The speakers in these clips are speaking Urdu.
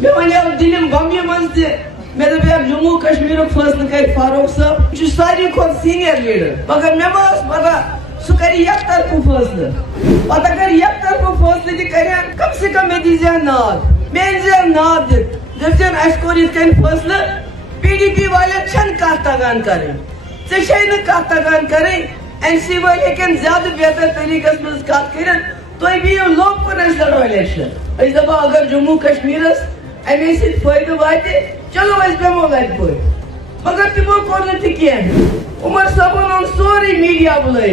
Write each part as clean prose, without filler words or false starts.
میں ونیو دلم بمبی من میں دپ جموں کشمیر فیصلہ کر فاروق صاحب یہ ساری کھت سینئر لیڈر مگر مے ما پتہ سہ کر یک طرف فیصلہ پتہ اگر یک طرف فیصلہ تہ کر کم سے کم میں دی ناد میں ناد دپن اس کور یہ فیصلہ پی ڈی پی والے چھن کت تگان کریں ژے نا کت تگان کریں این سی والے ہیکن زیادہ بہتر طریقہ مز کت کر تھی بہو لوب کن اس لڑو الیکشن اس دپا اگر جموں کشمیرس امی سی فائدہ واتہ چلو اس بیمو لٹ پہ مگر تمو کور نہ کی عمر صاحبن اون سوری میڈیا بلائے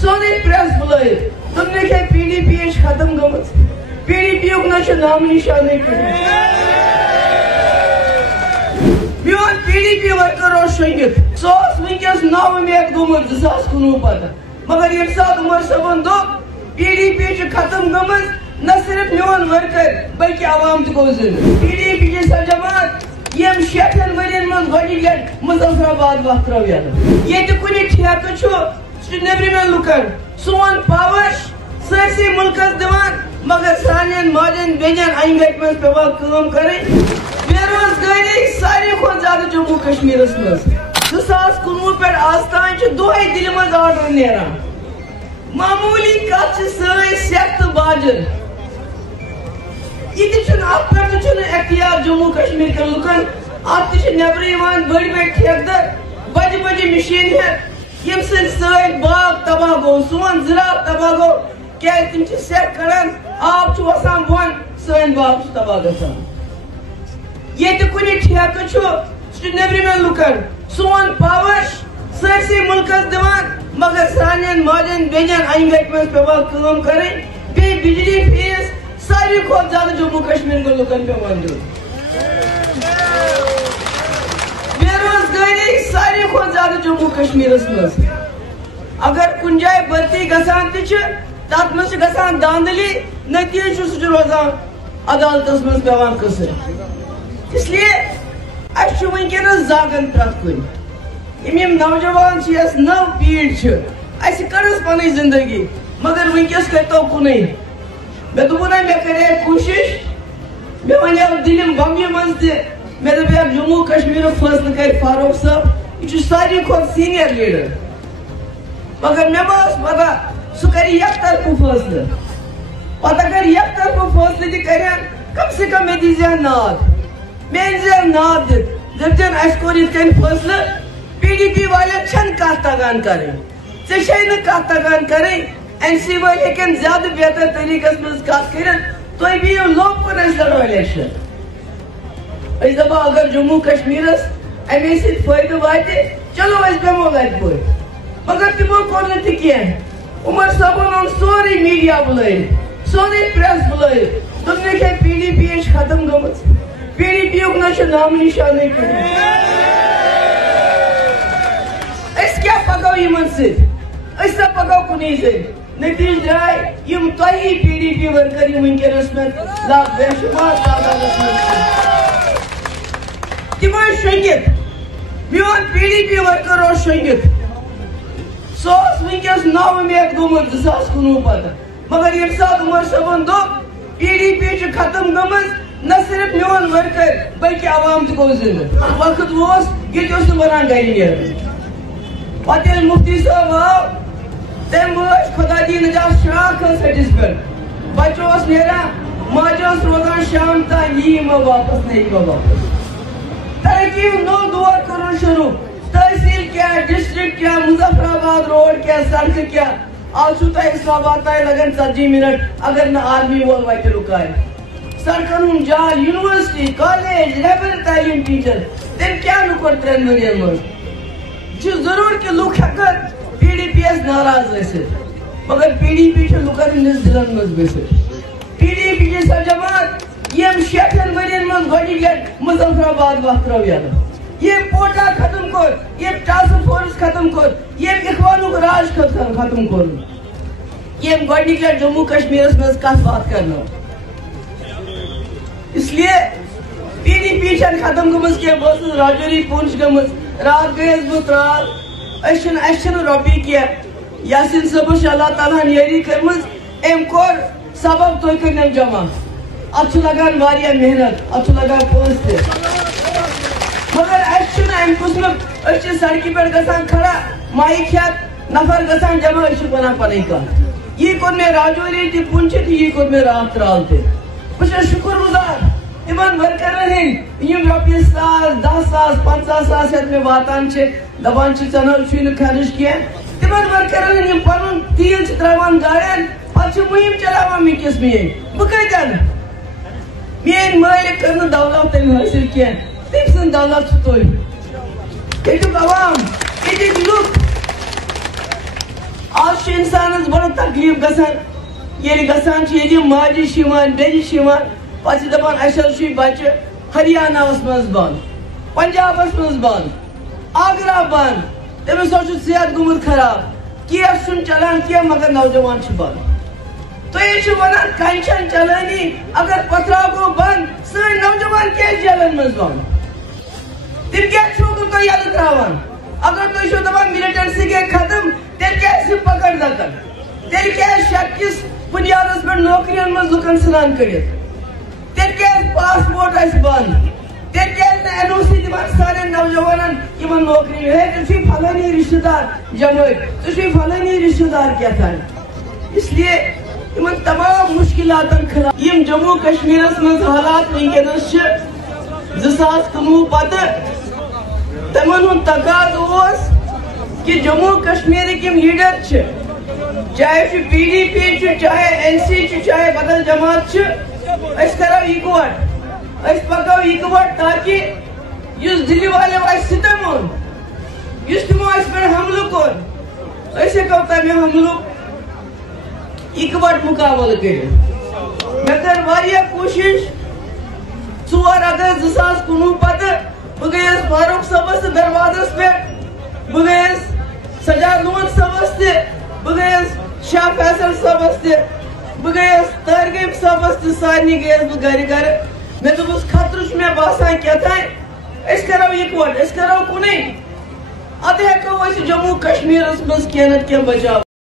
سوری پریس بلائے تم نے کہ پی ڈی پی ختم گمت پی ڈی پی نا نام نشان میون پی ڈی پی ورکر شنگت سو ونکس نا امید گومت 2019 پتہ مگر یم سات عمر صاحبن دپ پی ڈی پی ختم گمت نہ صرف میون ورکر بلکہ عوام تہ گو ذمہ پی ڈی پی کی سا جماعت یم 6 ورین من گۄڈنِچ لٹہِ مظفرآباد وقت ترٛٲو یلہٕ ییٚتہِ کُنہِ ٹھیکہٕ چھُ سُہ چھُ نیٚبرِمٮ۪ن لُکن سون پاور سٲرسٕے مُلکس دِوان مگر سانٮ۪ن مالٮ۪ن بیٚنٮ۪ن انہِ گٹہِ منٛز پیٚوان کٲم کَرٕنۍ بے روزگٲری ساروی کھۄتہٕ زیادٕ جموں کشمیرس منٛز 2019 پٮ۪ٹھ آز تام چھُ دۄہے دِلہِ منٛز آرڈر نیران معموٗلی کتھ چھِ سٲنۍ سیٚکھ تہٕ باجر یہ ات پہ اختیار جموں کشمیر کے لکن ات نبر بڑی بڑی ٹھیکدر بجہ بجہ مشین ہیت یم سن باغ تباہ گو سون زراعت تباہ گو کیا تم سیٹ کران آب وسان بون سن باغ تباہ گسان یہ کن ٹھیکہ سہ نبرمین لکن سون پاور سرسے ملکس دان مگر سانین مالین بیٚنٮ۪ن انہِ گٹہِ منٛز پیٚوان کٲم کرٕنۍ بیٚیہِ بجلی فیس ساروی کھۄتہٕ زیادٕ جموں کشمیر کے لکن پیٚوان دیُن بے روزگٲری ساروی کھۄتہٕ زیادٕ جموں کشمیرس منٛز اگر کُنہِ جایہِ بھرتی گژھان تہِ چھِ تتھ منٛز چھِ گژھان داندلی نتیجہ چھُ سُہ چھُ روزان عدالتس منٛز پیٚوان قٕصہٕ اس لیے اَسہِ چھُ وٕنکیٚنس زاگان پرٛٮ۪تھ کُنہِ یم نوجوان چھِ یۄس نٔو پیٖڑ چھِ اَسہِ کٔرٕس پنٕنۍ زندگی مگر وٕنکیٚس کٔرۍتو کُنُے میں دپو نا مےٚ کرے کوٗشش مےٚ ونیو دلم بمبہِ منٛز تہِ مےٚ دپیو جموں کشمیرُک فٲصلہٕ کرِ فاروق صٲب یہِ چھُ ساروی کھۄتہٕ سیٖنیر لیڈر مگر مےٚ ما ٲس پتہ سُہ کرِ یک طرفہٕ فٲصلہٕ پتہٕ اگر یک طرفہٕ فٲصلہٕ تہِ کرِ کم سے کم مےٚ دی ناد مےٚ أنۍ ناد دِتھ دپن اَسہِ کوٚر یِتھ کٔنۍ فٲصلہٕ پی ڈی پی والٮ۪ن چھنہٕ کتھ تگان کرٕنۍ ژےٚ نہٕ کتھ تگان کرٕنۍ این سی والے ہیکن زیادہ بہتر طریقہ مز کت کر تھی بہو لوب کن اس لڑو الیکشن اس دپا اگر جموں کشمیرس امی سی فائدہ واتہ چلو اس بیمو لٹ پہ مگر تمو کور نہ کی عمر صاحبن اون سوری میڈیا بلائے سوری پریس بلائے تم نے کہ پی ڈی پی ختم گمت پی ڈی پی نا نام نشان کیا پکو یمن س پکو کن نتیجہ درائے یم تھی پی ڈی پی ورکر ونکس میں بے شمار تعداد تمو شنگت میون پی ڈی پی ورکر شنگت سو ونکس نا امید گومت 2019 پتہ مگر یم سات عمر صاحبن دپ پی ڈی پی ختم گمت نہ صرف میون ورکر بلکہ عوام تہ گو ذمہ وقت یہ بنان گھر نیرن پتہ ییٚلہِ مفتی صاحب آو تم خدا دی نجات شراک سٹس پہ بچہ نیران ماجہ روزان شام تان یی ما واپس نہیں واپس ترقی نو دور کرن شروع تحصیل کیا ڈسٹرکٹ کیا مظفرآباد روڈ کیا سڑک کیا آج تہ اسلام آباد تین لگن 40 منٹ اگر نہ آرمی وول وتہ رکائے سڑکن ہند جال یونیورسٹی کالج لیبر تعلیم ٹیچر تم کیا نہ کور 3 ؤرین مز ضرور کہ لوگ ہیکن پی ڈی پی یس ناراض ٲسِتھ مگر پی ڈی پی لُکن ہٕنٛدِس دِلن منٛز بٔسِتھ پی ڈی پی کی سۄ جماعت یم 6 ؤرین منٛز گۄڈنِچ لٹہِ مظفرآباد وقت ترٛٲو یلہٕ یم کوٹا ختم کوٚر یم ٹاسک فورس ختم کوٚر یم اخوانُک راج ختم کوٚر یم گۄڈنِچ لٹہِ جموں کشمیرس منٛز کتھ باتھ کرنٲو اس لیے پی ڈی پی چھنہٕ ختم گٔمٕژ کینٛہہ بہٕ ٲسٕس راجوری پونچھ گٔمٕژ رات گٔیَس بہٕ ترٛال أسۍ چھِنہٕ رۄپیہِ کینٛہہ یاسین صٲبس چھِ اللہ تعالیٰ ہن یٲری کٔرمٕژ أمۍ کوٚر سبب تُہۍ کٔرۍنو جمع اتھ لگان واریاہ محنت اتھ لگان پونسہ تہ مگر اس ام قسمک اس سڑکہ پہ گژھان کھڑا مائک ہیت نفر گژھان جمع اس ونان پنن کتھ یہ کور مے راجوری تہ پنچ تہ یہ کور مے رات ترال تہ بہ چھس شکر گزار تمن ورکرن ہند یم رۄپیہِ 1,000 10,000 50,000 ہیت مے واتان دپان ژٕ چھُے خرچ کینٛہہ تمن ورکرن ہند یم پنن تیل تراوان گاڑین پتہٕ مہم چلاوان مکس میٲنۍ بہ کتن میٲنۍ مٲلک کٔر نہٕ دولت تٔمۍ حٲصِل کینٛہہ تٔمۍ سٕنٛز دولت چھُ تُہۍ ییٚتیُک عوام ییٚتِکۍ لُکھ آز چھُ اِنسانس بڑٕ تکلیٖف گژھان ییٚلہِ گژھان چھِ ییٚتہِ ماجہِ چھِ یِوان بیٚنہِ چھِ یِوان پتہٕ چھِ دپان اَسہِ حظ چھُے بچہِ ہریاناہس منٛز بنٛد پنجابس منٛز بنٛد آگرا بنٛد تٔمِس حظ چھُ صحت گوٚمُت خراب کیس چھُنہٕ چلان کینٛہہ مگر نوجوان چھِ بنٛد تُہۍ چھِو ونان کنہِ چھنہٕ چلٲنی اگر پتھراو گوٚو بنٛد سٲنۍ نوجوان کیازِ جیلن منٛز بنٛد تیٚلہِ کیازِ چھُو نہٕ تُہۍ یلہٕ تراوان اگر تُہۍ چھِو دپان ملٹنسی گٔے ختم تیٚلہِ کیازِ چھِ پکڑ دکن تیٚلہِ کیازِ شک کِس بنیادس پٮ۪ٹھ نوکرین منٛز لُکن ژھٕنان کٔڑِتھ تیٚلہِ کیازِ پاسپورٹ اسہِ بنٛد تیٚلہِ کیازِ نہٕ این او سی دِوان سانٮ۪ن نوجوانن یِمن نوکری ہے ژٕ چھُے فلٲنی رشتہٕ دار جمٲعۍ ژٕ چھُے فلٲنی رشتہٕ دار کیٛاہتانۍ اس لیے یمن تمام مشکلاتن خلاف یم جموں کشمیرس منٛز حالات ونکیٚنس چھِ 2019 پتہٕ تمن ہُنٛد تقاضہٕ اوس کہ جموں کشمیرٕکۍ یم لیڈر چھِ چاہے چھُ PDP چھُ چاہے NC چھُ چاہے بدل جماعت چھِ أسۍ کرو اِکوٹ أسۍ پکو اِکوٹ تاکہ یُس دِلہِ والیو اسہِ سِتم اوٚن یُس تِمو اسہِ پٮ۪ٹھ حملہٕ کوٚر أسۍ ہیٚکو تمہِ حملُک اِکوٹ مقابلہٕ کٔرِتھ مےٚ کٔر واریاہ کوٗشش 4 اگست 2019 پتہٕ بہٕ گٔیس فاروق صٲبس تہِ دروازس پٮ۪ٹھ بہٕ گٔیس سجاد لون صٲبس تہِ بہٕ گٔیس شاہ فیصل صٲبس تہِ بہٕ گٔیس طاہر صٲبس تہِ سارنٕے گٔیس بہٕ گرِ گرِ مےٚ دوٚپُس خطرٕ چھُ مےٚ باسان کیٛاہتانۍ أسۍ کرو اِکوٹ أسۍ کرو کُنُے ادٕ ہیٚکو أسۍ جموں کشمیرس منٛز کینٛہہ نتہٕ کینٛہہ بچاو